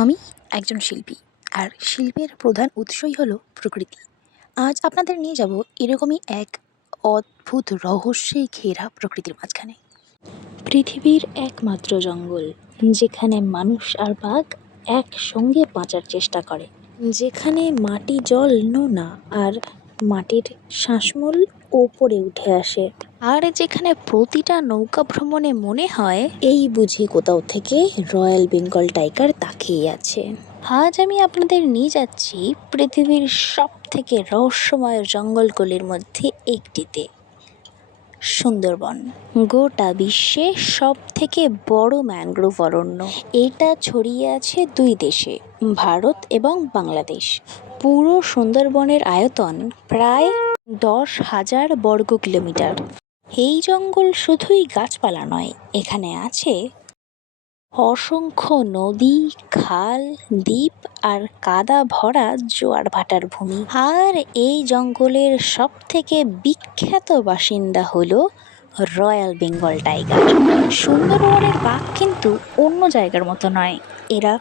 আমি একজন শিল্পী, আর শিল্পের প্রধান উৎসই হলো প্রকৃতি। আজ আপনাদের নিয়ে যাব এরকমই এক অদ্ভুত রহস্যে ঘেরা প্রকৃতির মাঝখানে। পৃথিবীর একমাত্র জঙ্গল, যেখানে মানুষ আর বাঘ একসঙ্গে বাঁচার চেষ্টা করে, যেখানে মাটি জল নোনা আর মাটির শ্বাসমূল ওপরে উঠে আসে, আর যেখানে প্রতিটা নৌকা ভ্রমণে মনে হয় এই বুঝি কোথাও থেকে রয়্যাল বেঙ্গল টাইগার তাকিয়ে আছে। আজ আমি আপনাদের নিয়ে যাচ্ছি পৃথিবীর সব থেকে রহস্যময় জঙ্গলগুলির মধ্যে একটিতে, সুন্দরবন। গোটা বিশ্বে সব থেকে বড় ম্যানগ্রোভ অরণ্য। এটা ছড়িয়ে আছে দুই দেশে, ভারত এবং বাংলাদেশ। পুরো সুন্দরবনের আয়তন প্রায় 10,000 বর্গ কিলোমিটার। এই জঙ্গল শুধুই গাছপালা নয়, এখানে আছে অসংখ্য নদী, খাল, দ্বীপ আর কাদা ভরা জোয়ার ভাটার ভূমি। আর এই জঙ্গলের সব থেকে বিখ্যাত বাসিন্দা হলো রয়্যাল বেঙ্গল টাইগার। সুন্দরবনের বাঘ কিন্তু অন্য জায়গার মতো নয়, এরা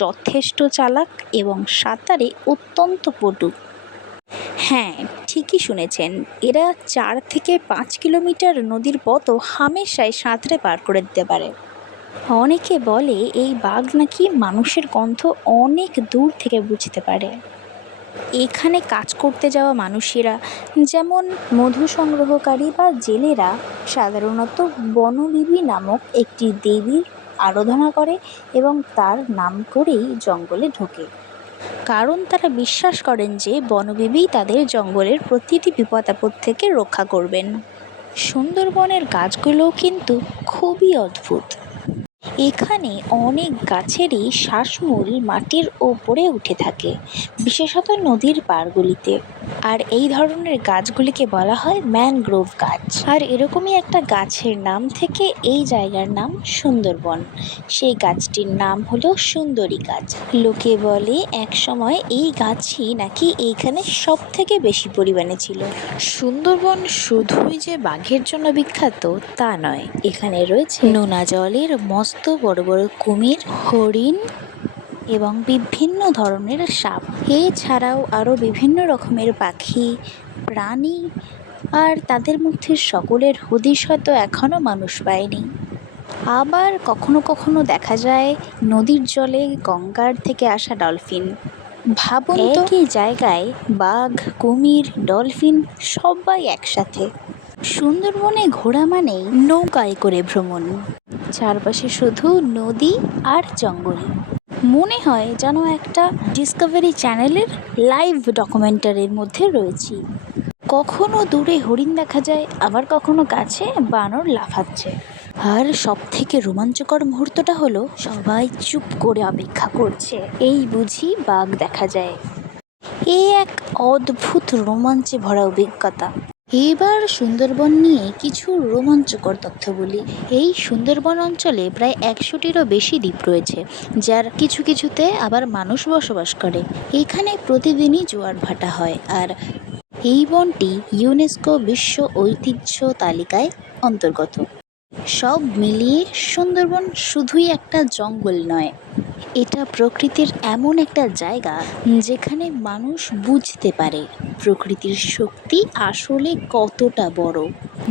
যথেষ্ট চালাক এবং সাঁতারে অত্যন্ত পটু। হ্যাঁ, ঠিকই শুনেছেন, এরা 4 থেকে 5 কিলোমিটার নদীর পথও হামেশাই সাঁতরে পার করে দিতে পারে। অনেকে বলে এই বাঘ নাকি মানুষের গন্ধ অনেক দূর থেকে বুঝতে পারে। এখানে কাজ করতে যাওয়া মানুষেরা, যেমন মধু সংগ্রহকারী বা জেলেরা, সাধারণত বনবিবি নামক একটি দেবীর আরাধনা করে এবং তার নাম করেই জঙ্গলে ঢোকে, কারণ তারা বিশ্বাস করেন যে বনবিবি তাদের জঙ্গলের প্রতিটি বিপদ আপদ থেকে রক্ষা করবেন। সুন্দরবনের গাছগুলোও কিন্তু খুবই অদ্ভুত। এখানে অনেক গাছেরই শ্বাসমূল মাটির ওপরে উঠে থাকে, বিশেষত নদীর পাড়গুলিতে। আর এই ধরনের গাছগুলিকে বলা হয় ম্যানগ্রোভ গাছ। আর এরকমই একটা গাছের নাম থেকে এই জায়গার নাম সুন্দরবন। সেই গাছটির নাম হলো সুন্দরী গাছ। লোকে বলে এক সময় এই গাছই নাকি এইখানে সব থেকে বেশি পরিমাণে ছিল। সুন্দরবন শুধুই যে বাঘের জন্য বিখ্যাত তা নয়, এখানে রয়েছে নোনা জলের মস্ত বড় বড় কুমির, হরিণ এবং বিভিন্ন ধরনের সাপ। এছাড়াও আরও বিভিন্ন রকমের পাখি, প্রাণী, আর তাদের মধ্যে সকলের হদিশ হয়তো এখনও মানুষ পায়নি। আবার কখনো কখনো দেখা যায় নদীর জলে গঙ্গার থেকে আসা ডলফিন। ভাবুন তো, একই জায়গায় বাঘ, কুমির, ডলফিন সবাই একসাথে। সুন্দরবনে ঘোরা মানেই নৌকায় করে ভ্রমণ, চারপাশে শুধু নদী আর জঙ্গল। মনে হয় যেন একটা ডিসকভারি চ্যানেলের লাইভ ডকুমেন্টারির মধ্যে রয়েছি। কখনো দূরে হরিণ দেখা যায়, আবার কখনো গাছে বানর লাফাচ্ছে। আর সব থেকে রোমাঞ্চকর মুহূর্তটা হলো সবাই চুপ করে অপেক্ষা করছে, এই বুঝি বাঘ দেখা যায়। এক অদ্ভুত রোমাঞ্চে ভরা অভিজ্ঞতা। এবার সুন্দরবন নিয়ে কিছু রোমাঞ্চকর তথ্য বলি। এই সুন্দরবন অঞ্চলে প্রায় 100টিরও বেশি দ্বীপ রয়েছে, যার কিছু কিছুতে আবার মানুষ বসবাস করে। এখানে প্রতিদিনই জোয়ার ভাটা হয়, আর এই বনটি ইউনেস্কো বিশ্ব ঐতিহ্য তালিকায় অন্তর্গত। সব মিলিয়ে সুন্দরবন শুধুই একটা জঙ্গল নয়, এটা প্রকৃতির এমন একটা জায়গা যেখানে মানুষ বুঝতে পারে প্রকৃতির শক্তি আসলে কতটা বড়।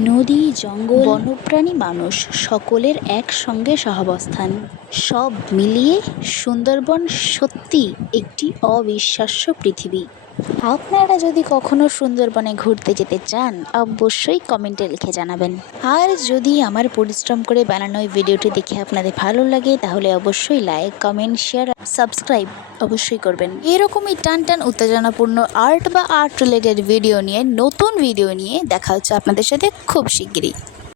নদী, জঙ্গল, বন্যপ্রাণী, মানুষ সকলের একসঙ্গে সহাবস্থান, সব মিলিয়ে সুন্দরবন সত্যি একটি অবিশ্বাস্য পৃথিবী। আপনারা যদি কখনো সুন্দরবনে ঘুরতে যেতে চান, অবশ্যই কমেন্টে লিখে জানাবেন। আর যদি আমার পরিশ্রম করে বানানো এই ভিডিওটি দেখে আপনাদের ভালো লাগে, তাহলে অবশ্যই লাইক, কমেন্ট, শেয়ার, সাবস্ক্রাইব অবশ্যই করবেন। এরকমই টান টান উত্তেজনাপূর্ণ আর্ট বা আর্ট রিলেটেড ভিডিও নিয়ে, নতুন ভিডিও নিয়ে দেখা হচ্ছে আপনাদের সাথে খুব শিগগিরই।